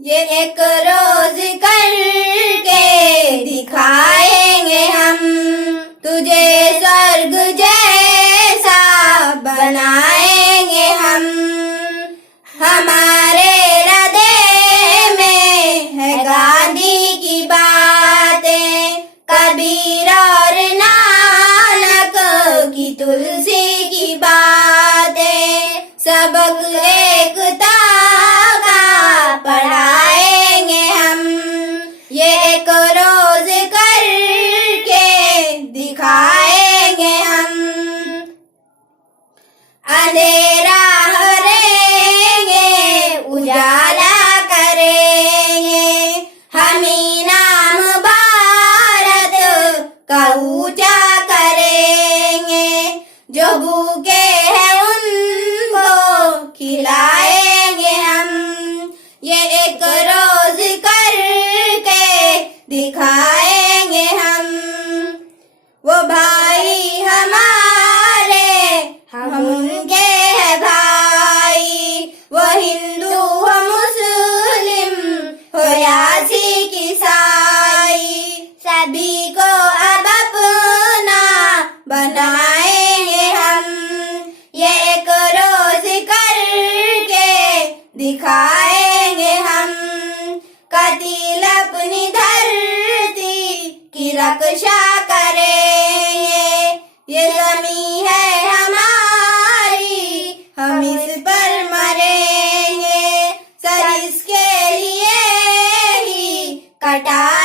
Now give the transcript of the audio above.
ये एक रोज करके दिखाएंगे हम, तुझे स्वर्ग जैसा बनाएंगे हम। हमारे हृदय में है गांधी की बातें, कबीर और नानक की, तुलसी की बातें। सबक एकता का पढ़ाएंगे हम, ये एक रोज करके दिखाएंगे हम। अंधेरा हरेंगे, उजाला करेंगे, हम ही नाम भारत का ऊंचा करेंगे। जो भूखे हैं उनको खिलाएंगे हम, ये एक रोज करके दिखाएंगे हम। वो भाई हमारे, हम उनके हैं भाई, वो हिंदू हो मुस्लिम हो या सिख ईसाई, सभी को अब अपना बनाएंगे हम। ये एक रोज करके दिखाएंगे हम, कतील अपनी धरती की रक्षा करेंगे। ये ज़मीं है हमारी, हम इस पर मरेंगे, सर इसके लिए ही कटा